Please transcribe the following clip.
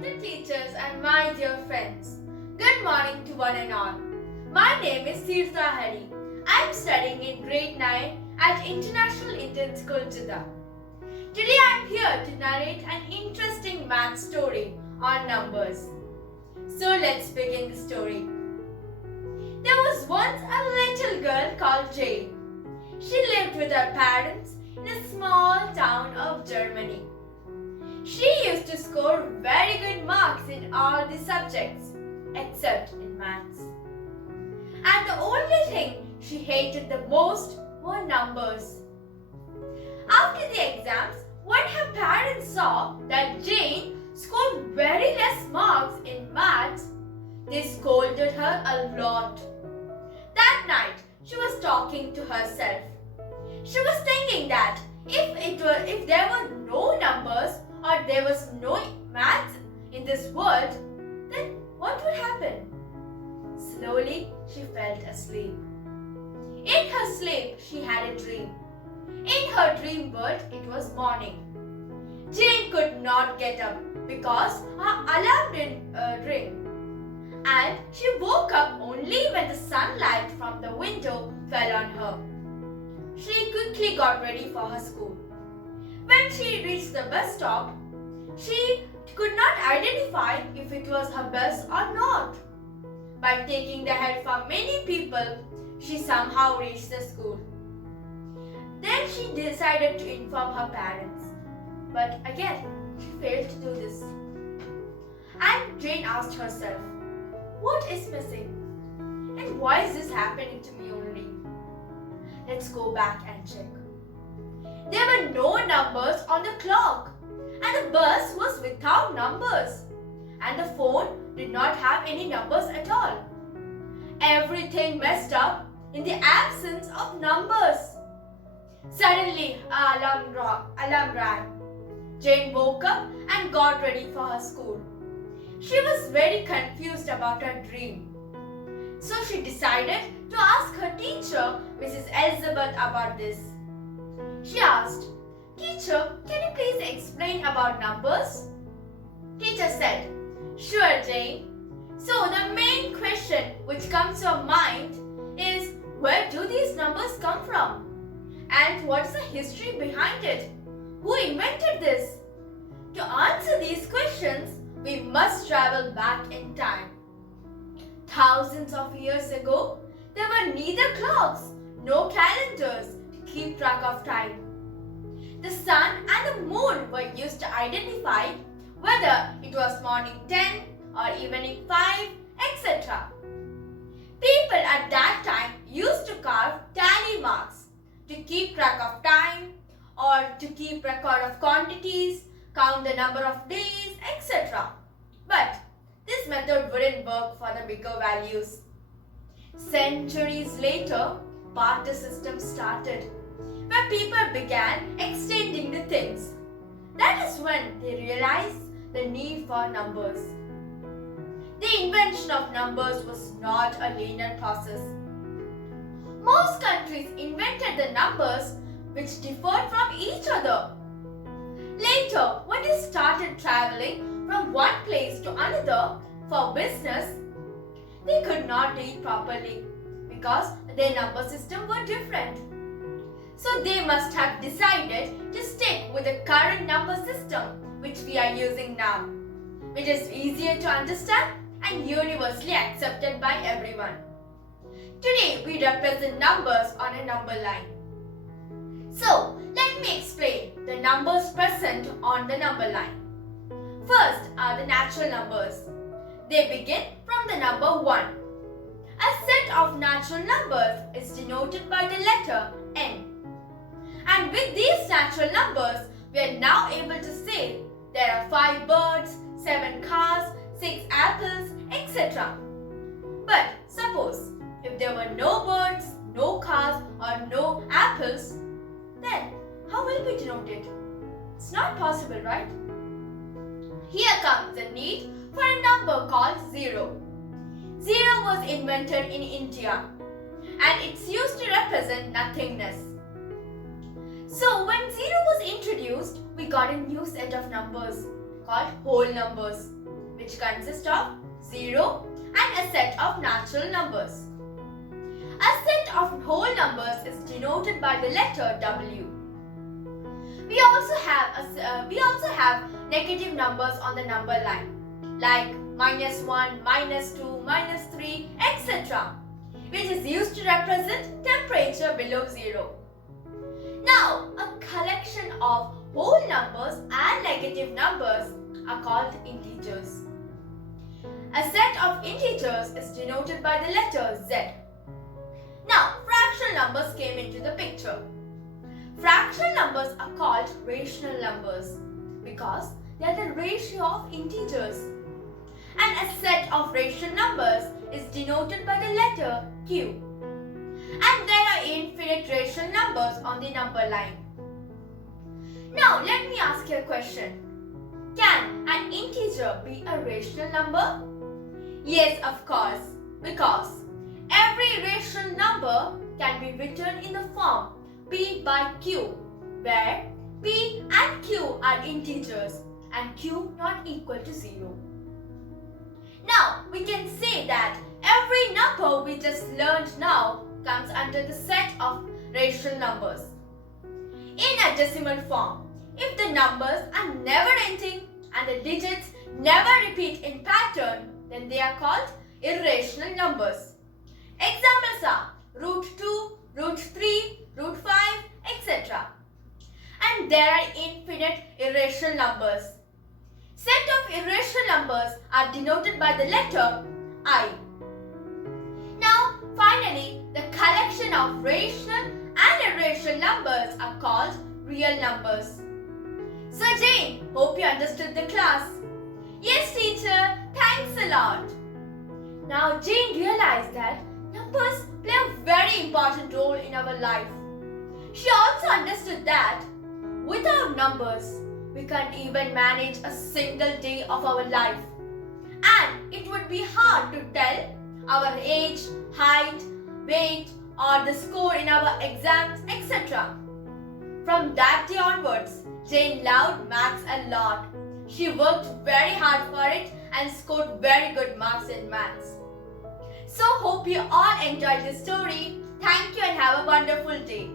respected teachers and my dear friends. Good morning to one and all. My name is Theertha. I am studying in grade 9 at International Indian School, Jeddah. Today I am here to narrate an interesting math story on numbers. So let's begin the story. There was once a little girl called Jane. She lived with her parents in a small town of Germany. She used to score very good marks in all the subjects except in maths. And the only thing she hated the most were numbers. After the exams, when her parents saw that Jane scored very less marks in maths, they scolded her a lot. That night, she was talking to herself. She was thinking that if there were no numbers or there was no maths in this world, then what would happen? Slowly, she fell asleep. In her sleep, she had a dream. In her dream world, it was morning. Jane could not get up because her alarm didn't ring. And she woke up only when the sunlight from the window fell on her. She quickly got ready for her school. When she reached the bus stop, she could not identify if it was her bus or not. By taking the help from many people, she somehow reached the school. Then she decided to inform her parents. But again, she failed to do this. And Jane asked herself, what is missing? And why is this happening to me only? Let's go back and check. There were no numbers on the clock, and the bus was without numbers, and the phone did not have any numbers at all. Everything messed up in the absence of numbers. Suddenly, an alarm rang. Jane woke up and got ready for her school. She was very confused about her dream. So she decided to ask her teacher, Mrs. Elizabeth, about this. She asked, "Teacher, can you please explain about numbers?" Teacher said, "Sure, Jane. So the main question which comes to your mind is, where do these numbers come from? And what's the history behind it? Who invented this? To answer these questions, we must travel back in time. Thousands of years ago, there were neither clocks nor calendars to keep track of time. The sun and the moon were used to identify whether it was morning 10 or evening 5, etc. People at that time used to carve tally marks to keep track of time or to keep record of quantities, count the number of days, etc. But this method wouldn't work for the bigger values. Centuries later, barter system started, where people began exchanging the things. That is when they realized the need for numbers. The invention of numbers was not a linear process. Most countries invented the numbers which differed from each other. Later, when they started traveling from one place to another for business, they could not read properly because their number system were different. So they must have decided to stick with the current number system which we are using now, which is easier to understand and universally accepted by everyone. Today we represent numbers on a number line. So let me explain the numbers present on the number line. First are the natural numbers. They begin from the number 1. A set of natural numbers is denoted by the letter n. And with these natural numbers, we are now able to say there are 5 birds, 7 cars, 6 apples, etc. But suppose if there were no birds, no cars or no apples, then how will we denote it? It's not possible, right? Here comes the need for a number called 0. 0 was invented in India and it's used to represent nothingness. So when 0 was introduced, we got a new set of numbers called whole numbers. which consists of 0 and a set of natural numbers. A set of whole numbers is denoted by the letter W. We also have negative numbers on the number line, like -1, -2, -3, etc., which is used to represent temperature below 0. Now, a collection of whole numbers and negative numbers are called integers. A set of integers is denoted by the letter Z. Now, fractional numbers came into the picture. Fractional numbers are called rational numbers because they are the ratio of integers. And a set of rational numbers is denoted by the letter Q. And there are infinite rational numbers on the number line. Now, let me ask you a question. Can an integer be a rational number? Yes, of course, because every rational number can be written in the form P by Q, where P and Q are integers and Q not equal to 0. Now, we can say that every number we just learned now comes under the set of rational numbers. In a decimal form, if the numbers are never ending and the digits never repeat in pattern, then they are called irrational numbers. Examples are √2, √3, √5, etc. And there are infinite irrational numbers. Set of irrational numbers are denoted by the letter I. Now, finally, the collection of rational and irrational numbers are called real numbers. So Jane, hope you understood the class. Yes, teacher, thanks a lot. Now Jane realized that numbers play a very important role in our life. She also understood that without numbers, we can't even manage a single day of our life. And it would be hard to tell our age, height, weight, or the score in our exams, etc. From that day onwards, Jane loved maths a lot. She worked very hard for it and scored very good marks in maths. So hope you all enjoyed this story. Thank you and have a wonderful day.